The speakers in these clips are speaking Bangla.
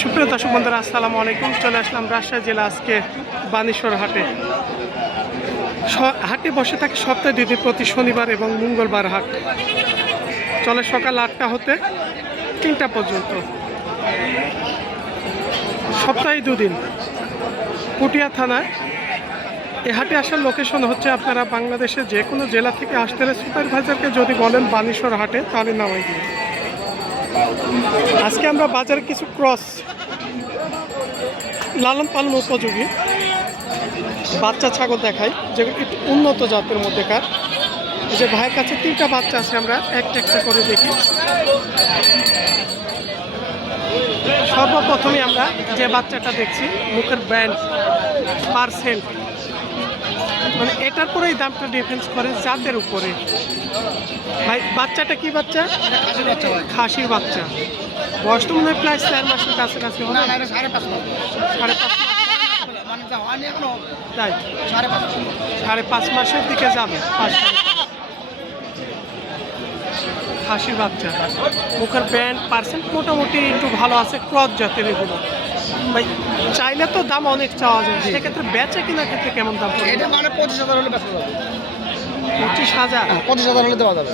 সুপ্রিয় দর্শক বন্ধুরা, আসসালামু আলাইকুম। চলে আসলাম রাজশাহী জেলা আজকে বানেশ্বর হাটে। হাটে বসে থাকে সপ্তাহে 2 দিন, প্রতি শনিবার এবং মঙ্গলবার হাট চলে সকাল 8টা হতে 3টা পর্যন্ত, সপ্তাহে 2 দিন। পুটিয়া থানায় এই হাটে আসার লোকেশন হচ্ছে, আপনারা বাংলাদেশের যে কোনো জেলা থেকে আসতে হলে সুপারভাইজারকে যদি বলেন বানেশ্বর হাটে, তাহলে নামাই দিন। আজকে আমরা বাজারে কিছু ক্রস লালন পালন উপযোগী বাচ্চা ছাগল দেখাই, যেগুলো একটু উন্নত জাতের মধ্যেকার। যে ভাইয়ের কাছে 3টা বাচ্চা আছে, আমরা একটা একটা করে দেখি। সর্বপ্রথমে আমরা যে বাচ্চাটা দেখছি, মুখের ব্যান্ড পার্সেন্ট, মানে এটার পরেই দামটা ডিফেন্স করে জাতের উপরে। ভাই বাচ্চাটা কি বাচ্চা? খাসির বাচ্চা। বয়স তো মনে হয় প্রায় 4 মাসের কাছাকাছি হবে। 5.5 মাস। তাই 5.5 মাসের দিকে যাবে। খাসির বাচ্চা, মুখের ব্যান্ড পার্সেন্ট মোটামুটি একটু ভালো আছে, ক্রস জাতের এগুলো। ভাই চাইলে তো দাম অনেক চাওয়া যায়, সেক্ষেত্রে বেচা কিনা ক্ষেত্রে কেমন দাম? এটা মানে 25,000 হলে বেচা যাবে। 25,000? 25,000 হলে দেওয়া যাবে।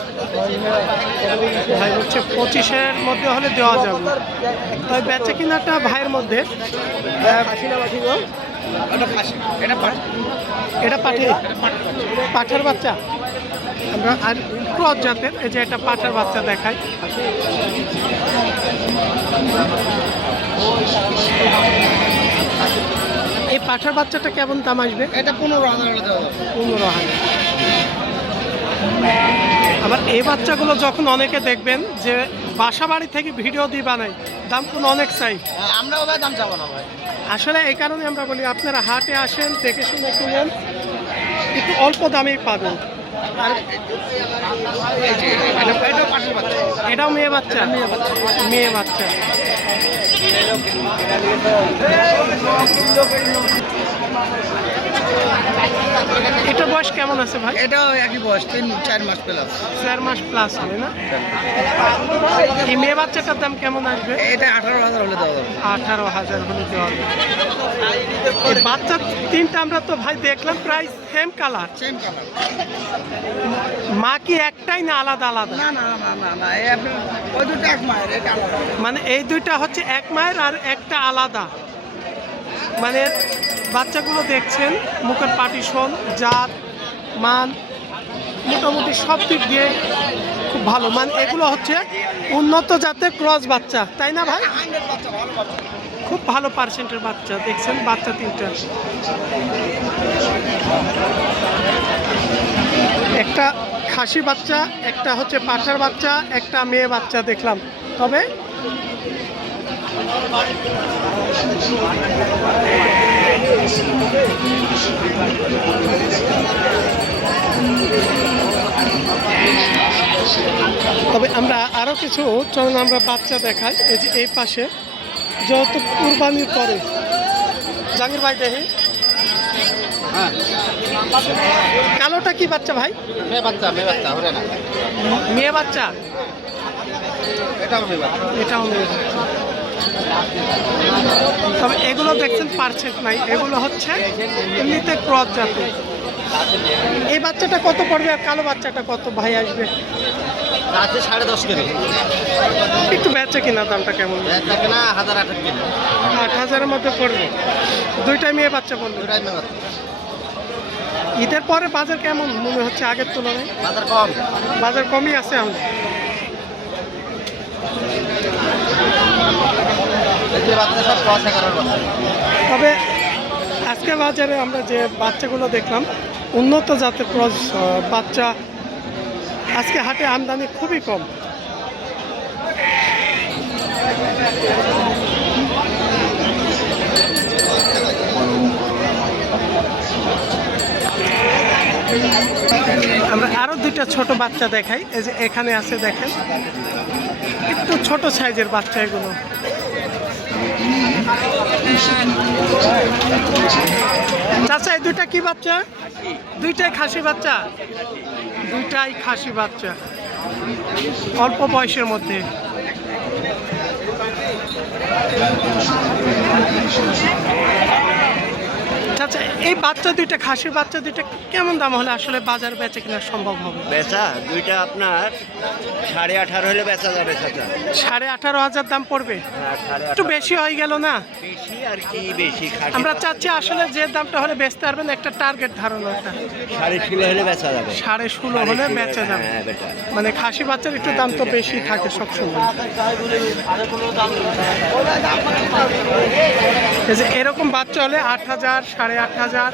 ভাই হচ্ছে 25-এর মধ্যে হলে দেওয়া যাবে। তাই বেচা কিনাটা ভাইয়ের মধ্যে। এটা পাঠার বাচ্চা। আমরা আর ক্রস জাতের, এই যে এটা পাঠার বাচ্চা দেখাই। এই পাঠার বাচ্চাটা কেমন দাম আসবে? এটা 15,000 হলে দেওয়া যাবে। 15,000। আবার এই বাচ্চাগুলো যখন অনেকে দেখবেন যে বাসা বাড়ি থেকে ভিডিও দিয়ে বানাই, দাম কোনো অনেক চাই। আমরা ওভাবে দাম চাবো না ভাই। আসলে এই কারণে আমরা বলি, আপনারা হাটে আসেন, দেখে শুনে কিনেন, একটু অল্প দামেই পাবেন। আর এটাও মেয়ে বাচ্চা। মেয়ে বাচ্চা। এটার বয়স কেমন আছে ভাই? এটাও একই বয়স, 3-4 মাস প্লাস। 4 মাস প্লাস হবে না? এই মেয়ে বাচ্চাটার দাম কেমন আসবে? এটা 18,000 হলে দেওয়া যাবে। 18,000 হলে দেওয়া যাবে। এই বাচ্চা 3টা আমরা তো ভাই দেখলাম প্রায় সেম কালার। Same colour. মা কি একটাই না আলাদা আলাদা? না না না না না, এই আপনি ওই দুটো এক মায়ের, এটা আলাদা। মানে এই দুইটা হচ্ছে এক মায়ের আর একটা আলাদা। মানে বাচ্চাগুলো দেখছেন, মুখের পার্টিশন, জাত, মান, মোটামুটি সব দিক দিয়ে খুব ভালো। মানে এগুলো হচ্ছে উন্নত জাতের ক্রস বাচ্চা, তাই না ভাই? খুব ভালো পার্সেন্টের বাচ্চা দেখছেন, বাচ্চা 3টা। একটা খাসি বাচ্চা, একটা হচ্ছে পাঠার বাচ্চা, একটা মেয়ে বাচ্চা দেখলাম। তবে আমরা আরো কিছু, চলুন আমরা বাচ্চা দেখাই। এই যে এই পাশে যত কুরবানির পরে, জাহাঙ্গীর ভাই দেখি। হ্যাঁ, কালোটা কি বাচ্চা ভাই? মেয়ে বাচ্চা হবে না। মেয়ে বাচ্চা। এটাও মেয়ে বাচ্চা। এটাও মেয়ে বাচ্চা। তবে এগুলো দেখছেন পার্সেন্ট নাই, এগুলো হচ্ছে এমনিতে ক্রস জাতের। এই বাচ্চাটা কত পড়বে আর কালো বাচ্চাটা কত ভাই আসবে? আছে 10.5 করে। একটু বেচে কিনা দামটা কেমন? দেখে না 1,000-8,000 কিলো। 8,000-এর মধ্যে পড়বে। দুইটাই মেয়ে বাচ্চা বলবে। দুটাই মেয়ে বাচ্চা। ঈদের পরে বাজার কেমন মনে হচ্ছে আগের তুলনায়? বাজার কম। বাজার কমই আছে এখন। তবে আজকে বাজারে আমরা যে বাচ্চাগুলো দেখলাম, উন্নত জাতের ক্রস বাচ্চা আজকে হাটে আমদানি খুবই কম। আমরা আরো 2টা ছোট বাচ্চা দেখাই। এই যে এখানে আছে, দেখেন একটু ছোট সাইজের বাচ্চা এগুলো। চাচা এই দুইটা কি বাচ্চা? দুইটাই খাসি বাচ্চা। দুইটাই খাসি বাচ্চা, অল্প বয়সের মধ্যে। আচ্ছা, এই বাচ্চা দুইটা, খাসির বাচ্চা দুইটা কেমন দাম হলে আসলে বাজার বেচে কিনা সম্ভব হবে? বেচা দুইটা আপনার 18.5 হলে বেচা যাবে চাচা। 18,500 দাম পড়বে? হ্যাঁ, 18.5 একটু বেশি হয়ে গেল না? বেশি আর কি বেশি খাসি আমরা চাচ্ছি আসলে যে দামটা হলে বেচতে পারবেন, একটা টার্গেট ধারণা একটা 16.5 হলে বেচা যাবে। 16.5 হলে বেচা যাবে। হ্যাঁ বেটা। মানে খাসি বাচ্চার একটু দাম তো বেশি থাকে সবসময়। এই যে এরকম বাচ্চা হলে 8,000, 8,500।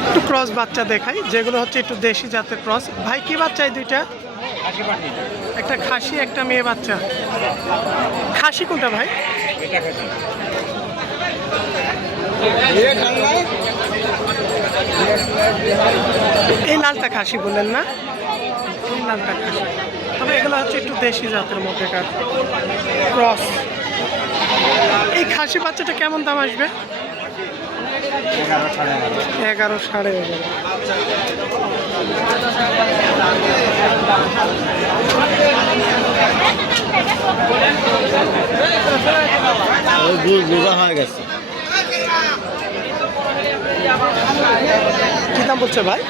একটু ক্রস বাচ্চা দেখাই, যেগুলো হচ্ছে একটু দেশি জাতের ক্রস। ভাই কি বাচ্চা এই দুইটা? একটা খাসি, একটা মেয়ে বাচ্চা। খাসি কোনটা ভাই? এই লালটা খাসি বললেন না? এই লালটা খাসি, তবে এগুলো হচ্ছে একটু দেশি জাতের মধ্যেকার ক্রস। এই খাসি বাচ্চাটা কেমন দাম আসবে? 11, 11.5। হয়ে গেছে। কি দাম বলছে ভাই?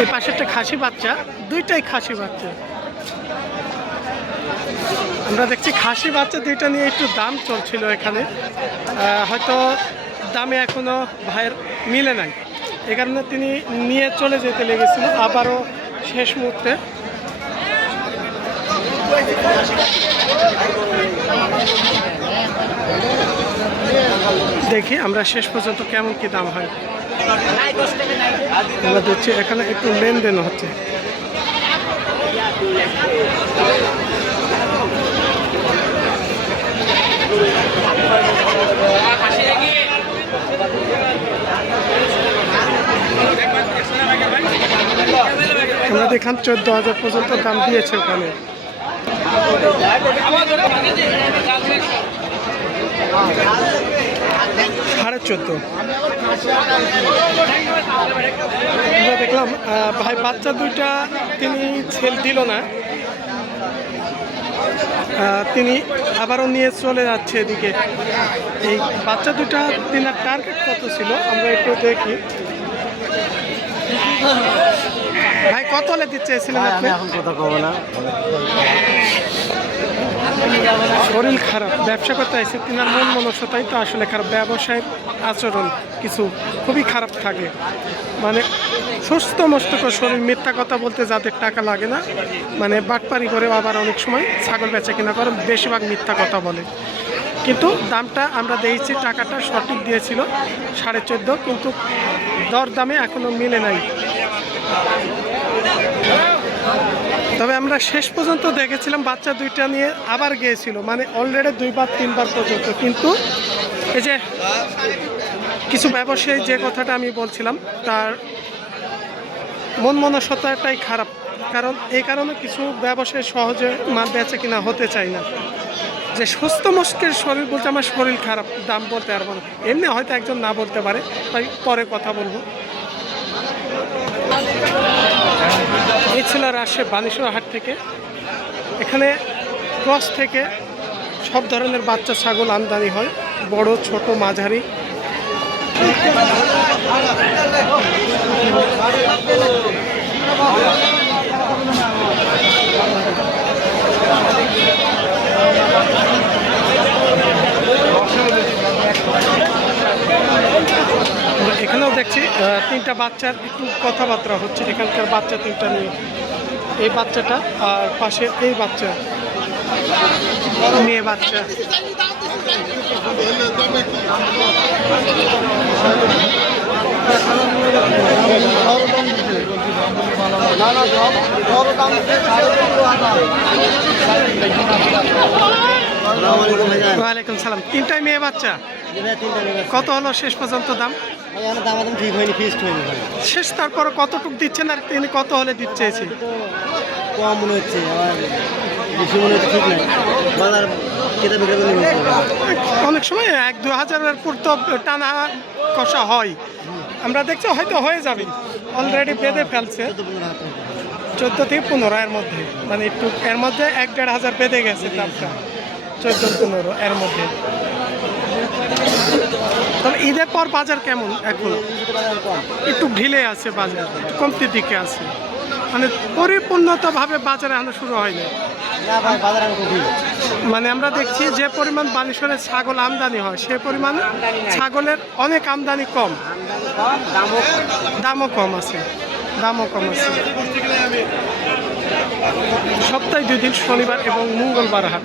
এই পাশে একটা খাসি বাচ্চা, দুইটাই খাসি বাচ্চা। আমরা দেখছি খাসি বাচ্চা দুইটা নিয়ে একটু দাম চলছিল এখানে, হয়তো দামে এখনো ভাইয়ের মিলে নাই, এ কারণে তিনি নিয়ে চলে যেতে লেগেছিল আবারও শেষ মুহূর্তে। দেখি আমরা শেষ পর্যন্ত কেমন কি দাম হয়। আমরা দেখছি এখানে একটু লেনদেন হচ্ছে। আমরা দেখলাম 14,000 পর্যন্ত দাম দিয়েছে ওখানে। 14,500। আমরা দেখলাম ভাই বাচ্চা দুইটা তিনি ছেল দিল না, তিনি আবারও নিয়ে চলে যাচ্ছে এদিকে। এই বাচ্চা দুটা তিনার টার্গেট কত ছিল আমরা একটু দেখি। ভাই কত হলে দিতে চেয়েছিলেন আপনি? এখন কথা কব না। শরীর খারাপ, ব্যবসা করতে আসছে, তিনার মন মনস্যতাই তো আসলে খারাপ। ব্যবসায়ের আচরণ কিছু খুবই খারাপ থাকে, মানে সুস্থ মস্তিষ্ক শরীর, মিথ্যা কথা বলতে যাদের টাকা লাগে না, মানে বাটপারি করে, আবার অনেক সময় ছাগল বেচা কিনা করে, বেশিরভাগ মিথ্যা কথা বলে। কিন্তু দামটা আমরা দিয়েছি, টাকাটা সঠিক দিয়েছিল 14,500, কিন্তু দর দামে এখনো মিলে নাই। তবে আমরা শেষ পর্যন্ত দেখেছিলাম বাচ্চা দুইটা নিয়ে আবার গিয়েছিল, মানে অলরেডি 2বার 3বার পর্যন্ত। কিন্তু এই যে কিছু ব্যবসায়ী, যে কথাটা আমি বলছিলাম, তার মন মনস্যতাটাই খারাপ, কারণ এই কারণে কিছু ব্যবসায়ী সহজে মাল বেচা কিনা হতে চায় না। যে সুস্থ মস্তিষ্কের শরীর বলতে আমার শরীর খারাপ, দাম বলতে পারবো না, এমনি হয়তো একজন না বলতে পারে, তাই পরে কথা বলবো। এই ছিল রাজশাহী বানেশ্বর হাট থেকে। এখানে ক্রস থেকে সব ধরনের বাচ্চা ছাগল আমদানি হয়, বড় ছোট মাঝারি। এখানেও দেখছি 3টা বাচ্চার একটু কথাবার্তা হচ্ছে, এখানকার বাচ্চা 3টা নিয়ে। এই বাচ্চাটা আর পাশের এই বাচ্চা, মেয়ে বাচ্চা। ওয়ালাইকুম সালাম। 3টাই মেয়ে বাচ্চা, কত হলো শেষ পর্যন্ত দাম? ঠিক হয়নি, ফিক্সড হয়নি শেষ, তারপরে কতটুকু দিচ্ছেন আর তিনি কত হলে দিতে চেয়েছি? কম মনে হচ্ছে, বেশি মনে হচ্ছে, ঠিক নাই। বাজার কেটে বিক্রি করলে অনেক সময় 1-2 হাজারের পর তো টানা কষা হয়, আমরা দেখছি হয়তো হয়ে যাবে, অলরেডি বেঁধে ফেলছে 14 থেকে 15 এর মধ্যে, মানে একটু এর মধ্যে 1-1.5 হাজার বেঁধে গেছে দামটা, 14-15 এর মধ্যে। তবে ঈদের পর বাজার কেমন এখন? একটু ঢিলে আছে বাজার, একটু কমতির দিকে আছে, মানে পরিপূর্ণতাভাবে বাজারে আনা শুরু হয়নি। মানে আমরা দেখছি যে পরিমাণ বানেশ্বরে ছাগল আমদানি হয় সে পরিমাণ ছাগলের অনেক আমদানি কম, দামও কম আছে, দামও কম আছে। সপ্তাহে 2 দিন, শনিবার এবং মঙ্গলবার হাট।